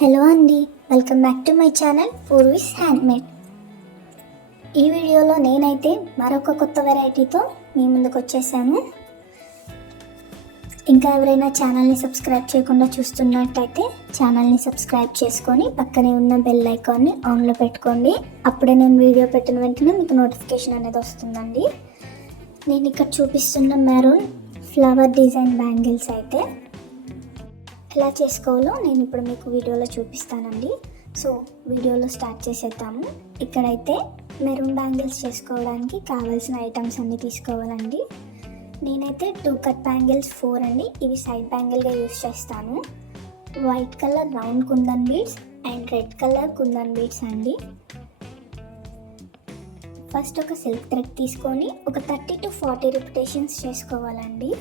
Hello అండి, welcome back to my channel Purvi's handmade. ఈ వీడియోలో నేనైతే మరొక కొత్త వెరైటీతో మీ ముందుకు వచ్చేసాను. ఇంకా ఎవరైనా ఛానల్ని సబ్స్క్రైబ్ చేయకుండా చూస్తున్నట్టయితే ఛానల్ని సబ్స్క్రైబ్ చేసుకొని పక్కనే ఉన్న బెల్ ఐకాన్ని ఆన్లో పెట్టుకోండి. అప్పుడే నేను వీడియో పెట్టిన వెంటనే మీకు నోటిఫికేషన్ అనేది వస్తుందండి. నేను ఇక్కడ చూపిస్తున్న మెరూన్ ఫ్లవర్ డిజైన్ బ్యాంగిల్స్ అయితే ఎలా చేసుకోవాలో నేను ఇప్పుడు మీకు వీడియోలో చూపిస్తానండి. సో వీడియోలో స్టార్ట్ చేసేద్దాము. ఇక్కడైతే మెరూన్ బ్యాంగిల్స్ చేసుకోవడానికి కావాల్సిన ఐటమ్స్ అన్నీ తీసుకోవాలండి. నేనైతే 2 కట్ బ్యాంగిల్స్ 4 అండి, ఇవి సైడ్ బ్యాంగిల్గా యూస్ చేస్తాను. White colour round kundan beads and red colour kundan beads అండి. ఫస్ట్ ఒక సిల్క్ థ్రెడ్ తీసుకొని ఒక 30 to 40 రిపిటేషన్స్ చేసుకోవాలండి.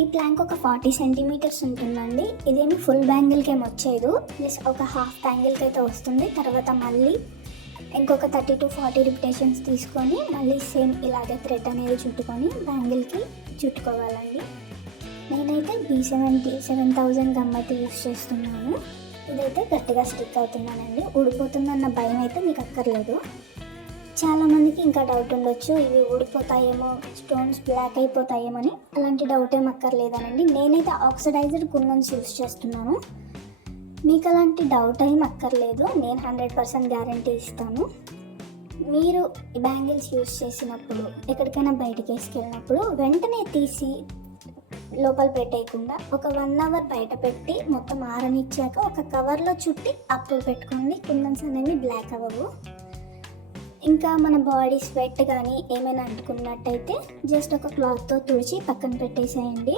ఈ ప్లాంక్ ఒక 40 సెంటీమీటర్స్ ఉంటుందండి. ఇదేమి ఫుల్ బ్యాంగిల్కి ఏమి వచ్చేది, జస్ట్ ఒక హాఫ్ బ్యాంగిల్కి అయితే వస్తుంది. తర్వాత మళ్ళీ ఇంకొక 30 to 40 రిపిటేషన్స్ తీసుకొని మళ్ళీ సేమ్ ఇలాగే థ్రెడ్ అనేది చుట్టుకొని బ్యాంగిల్కి చుట్టుకోవాలండి. నేనైతే B70 7000 గమ్ అయితే యూస్ చేస్తున్నాను. ఇదైతే గట్టిగా స్టిక్ అవుతున్నానండి, ఊడిపోతుందన్న భయం అయితే మీకు అక్కర్లేదు. చాలామందికి ఇంకా డౌట్ ఉండొచ్చు, ఇవి ఊడిపోతాయేమో, స్టోన్స్ బ్లాక్ అయిపోతాయేమో అని. అలాంటి డౌట్ ఏం అక్కర్లేదనండి. నేనైతే ఆక్సిడైజ్డ్ కుందన్స్ యూస్ చేస్తున్నాను. మీకు అలాంటి డౌట్ ఏం అక్కర్లేదు, నేను 100% గ్యారంటీ ఇస్తాను. మీరు బ్యాంగిల్స్ యూస్ చేసినప్పుడు ఎక్కడికైనా బయటకు వేసుకెళ్ళినప్పుడు వెంటనే తీసి లోపల పెట్టేయకుండా ఒక 1 అవర్ బయట పెట్టి మొత్తం ఆరనిచ్చాక ఒక కవర్లో చుట్టి అప్పుడు పెట్టుకోండి. కుందన్స్ అనేవి బ్లాక్ అవ్వవు. ఇంకా మన బాడీ స్వెట్ కానీ ఏమైనా అంటుకున్నట్టయితే జస్ట్ ఒక క్లాత్తో తుడిచి పక్కన పెట్టేసేయండి,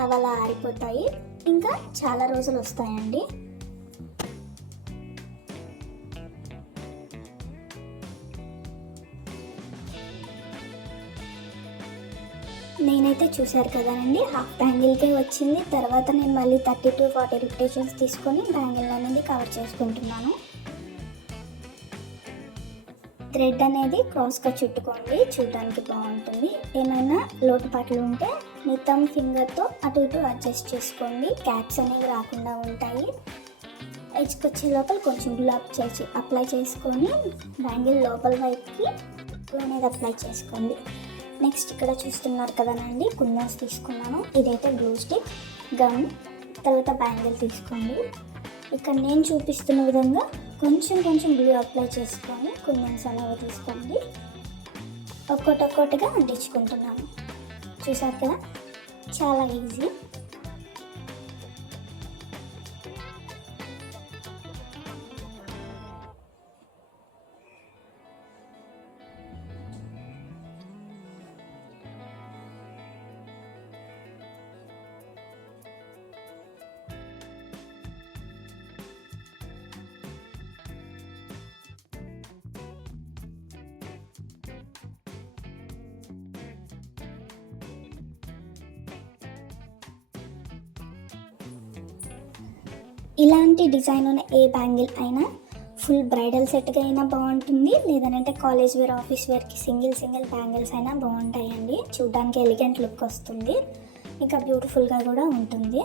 అవి అలా ఆరిపోతాయి. ఇంకా చాలా రోజులు వస్తాయండి. నేనైతే చూశారు కదానండి, హాఫ్ బ్యాంగిల్కే వచ్చింది. తర్వాత నేను మళ్ళీ 30 to 40 రిపిటేషన్స్ తీసుకొని బ్యాంగిల్ అనేది కవర్ చేసుకుంటున్నాను. థ్రెడ్ అనేది క్రాస్గా చుట్టుకోండి, చూడడానికి బాగుంటుంది. ఏమైనా లోటుపాట్లు ఉంటే మీ థంబ్ ఫింగర్తో అటు ఇటు అడ్జస్ట్ చేసుకోండి, క్యాప్స్ అనేవి రాకుండా ఉంటాయి. ఎడ్జ్కి వచ్చే లోపల కొంచెం గ్లూ అప్లై చేసుకొని బ్యాంగిల్ లోపల వైపుకి గ్లూ అనేది అప్లై చేసుకోండి. నెక్స్ట్ ఇక్కడ చూస్తున్నారు కదానండి, కుందన్స్ తీసుకున్నాను. ఇదైతే గ్లూ స్టిక్, గమ్, తర్వాత బ్యాంగిల్ తీసుకోండి. ఇక్కడ నేను చూపిస్తున్న విధంగా కొంచెం గ్లూ అప్లై చేసుకొని కుందన్స్ అనేవి తీసుకోండి. ఒక్కొక్కటిగా అంటించుకుంటున్నాను. చూసారు కదా, చాలా ఈజీ. ఇలాంటి డిజైన్ ఉన్న ఏ బ్యాంగిల్ అయినా ఫుల్ బ్రైడల్ సెట్గా అయినా బాగుంటుంది, లేదంటే కాలేజ్ వేర్, ఆఫీస్ వేర్కి సింగిల్ బ్యాంగిల్స్ అయినా బాగుంటాయండి. చూడ్డానికి ఎలిగెంట్ లుక్ వస్తుంది, ఇంకా బ్యూటిఫుల్గా కూడా ఉంటుంది.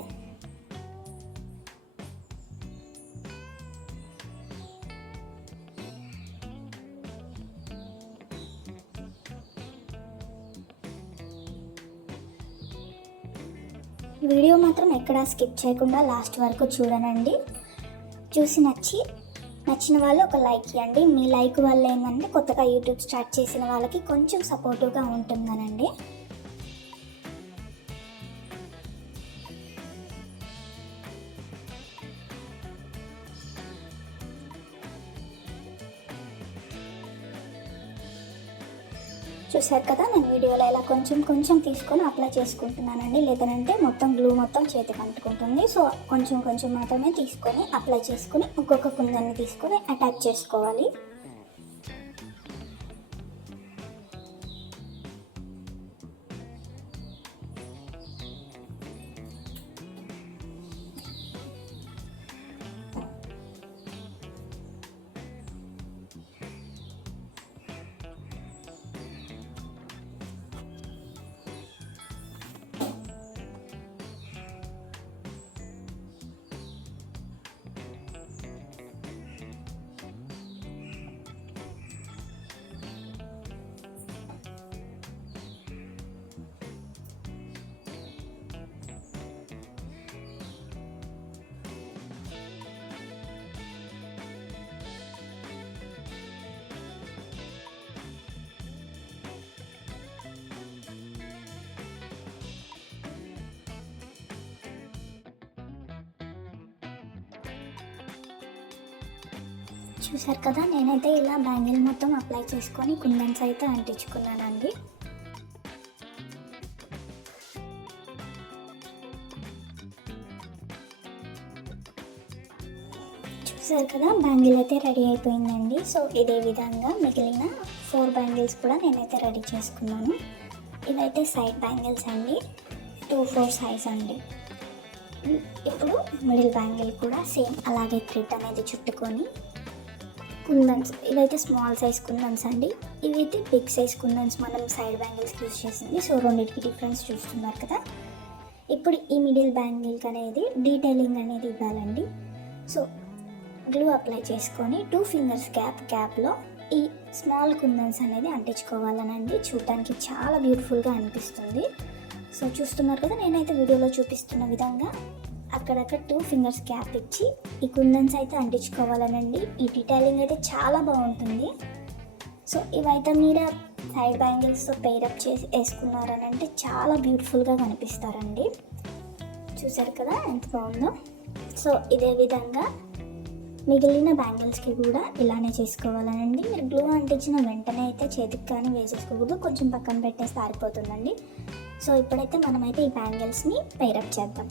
వీడియో మాత్రం ఎక్కడా స్కిప్ చేయకుండా లాస్ట్ వరకు చూడనండి. చూసి నచ్చిన వాళ్ళు ఒక లైక్ ఇవ్వండి. మీ లైక్ వల్ల ఏంటంటే కొత్తగా యూట్యూబ్ స్టార్ట్ చేసిన వాళ్ళకి కొంచెం సపోర్టివ్గా ఉంటుందనండి. చూసారు కదా, నేను వీడియోలో ఇలా కొంచెం తీసుకొని అప్లై చేసుకుంటున్నానండి, లేదంటే మొత్తం గ్లూ మొత్తం చేతికి అంటుకుంటుంది. సో కొంచెం మాత్రమే తీసుకొని అప్లై చేసుకొని ఒక్కొక్క కుందన్ని తీసుకొని అటాచ్ చేసుకోవాలి. చూసారు కదా, నేనైతే ఇలా బ్యాంగిల్ మొత్తం అప్లై చేసుకొని కుందన్స్ అయితే అంటించుకున్నానండి. చూసారు కదా, బ్యాంగిల్ అయితే రెడీ అయిపోయిందండి. సో ఇదే విధంగా మిగిలిన 4 బ్యాంగిల్స్ కూడా నేనైతే రెడీ చేసుకున్నాను. ఇవైతే సైడ్ బ్యాంగిల్స్ అండి, 2-4 సైజ్ అండి. ఇప్పుడు మిడిల్ బ్యాంగిల్ కూడా సేమ్ అలాగే థ్రెడ్ అనేది చుట్టుకొని కుందన్స్, ఇవైతే స్మాల్ సైజ్ కుందన్స్ అండి, ఇవైతే బిగ్ సైజ్ కుందన్స్ మనం సైడ్ బ్యాంగిల్స్కి యూజ్ చేసింది. సో రెండింటికి డిఫరెన్స్ చూస్తున్నారు కదా. ఇప్పుడు ఈ మిడిల్ బ్యాంగిల్కి అనేది డీటెయిలింగ్ అనేది ఇవ్వాలండి. సో గ్లూ అప్లై చేసుకొని 2 ఫింగర్స్ గ్యాప్లో ఈ స్మాల్ కుందన్స్ అనేది అంటించుకోవాలనండి. చూడటానికి చాలా బ్యూటిఫుల్గా అనిపిస్తుంది. సో చూస్తున్నారు కదా, నేనైతే వీడియోలో చూపిస్తున్న విధంగా అక్కడక్కడ 2 ఫింగర్స్ గ్యాప్ ఇచ్చి ఈ కుందన్స్ అయితే అంటించుకోవాలనండి. ఈ డీటెయిలింగ్ అయితే చాలా బాగుంటుంది. సో ఇవైతే మీరు సైడ్ బ్యాంగిల్స్తో పెయిరప్ చేసి వేసుకున్నారనంటే చాలా బ్యూటిఫుల్గా కనిపిస్తారండి. చూసారు కదా ఎంత బాగుందో. సో ఇదే విధంగా మిగిలిన బ్యాంగిల్స్కి కూడా ఇలానే చేసుకోవాలనండి. మీరు గ్లూ అంటించిన వెంటనే అయితే చేతికి కానీ వేసేసుకోకూడదు, కొంచెం పక్కన పెట్టేస్తే ఆరిపోతుందండి. సో ఇప్పుడైతే మనమైతే ఈ బ్యాంగిల్స్ని పెయిరప్ చేద్దాం.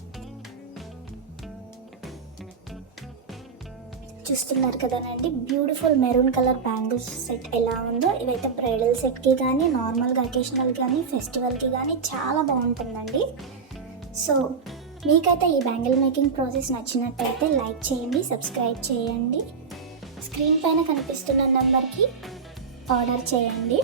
చూస్తున్నారు కదానండి, beautiful maroon colour bangles set ఎలా ఉందో. ఇవైతే బ్రైడల్ సెట్కి కానీ నార్మల్గా అకేషనల్ కానీ ఫెస్టివల్కి కానీ చాలా బాగుంటుందండి. సో మీకైతే ఈ బ్యాంగిల్ మేకింగ్ ప్రాసెస్ నచ్చినట్టయితే లైక్ చేయండి, సబ్స్క్రైబ్ చేయండి, స్క్రీన్ పైన కనిపిస్తున్న నెంబర్కి ఆర్డర్ చేయండి.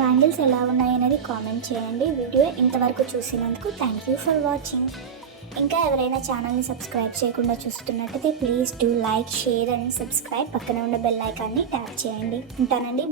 బ్యాంగిల్స్ ఎలా ఉన్నాయి అనేది కామెంట్ చేయండి. వీడియో ఇంతవరకు చూసినందుకు థ్యాంక్ యూ ఫర్ వాచింగ్. ఇంకా ఎవరైనా ఛానల్ని సబ్స్క్రైబ్ చేయకుండా చూస్తున్నట్టయితే please do like, share and subscribe. పక్కన ఉన్న బెల్ ఐకాన్ని ట్యాప్ చేయండి. ఉంటానండి.